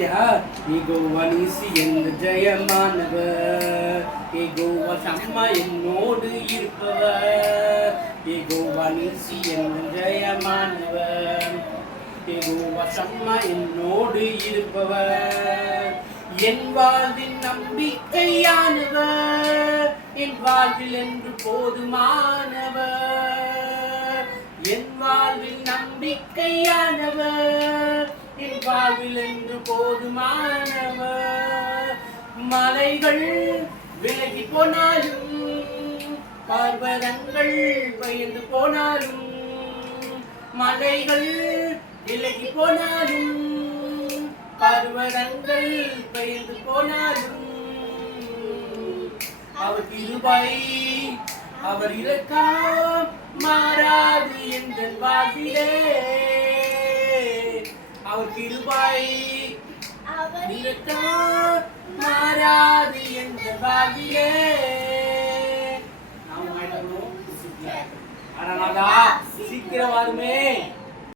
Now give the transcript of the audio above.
क्या यहोवा நீசி என்ற ஜெயமானவர் யெகோவா சம்மா என்னோடு இருப்பவர் யெகோவா நீசி என்ற ஜெயமானவர் யெகோவா சம்மா என்னோடு இருப்பவர் என் வாழ்வின் நம்பிக்கையானவர் என் வாழ்வில் என்று போதுமானவர் என் வாழ்வில் நம்பிக்கையானவர் என் வாழ்வில் என்று போதுமானவர் மலைகள் விலகி போனாலும் பர்வதங்கள் பயந்து போனாலும் மலைகள் விலகி போனாலும் பர்வதங்கள் பயந்து போனாலும் அவர் கிருபை அவர் இரக்கம் மாறாது என்ற வாழ்விலே அவர் கிருபை அவர் இரக்கம் மாறாது என்ற வாழ்விலே நாம் சீக்கிரம் வருமே.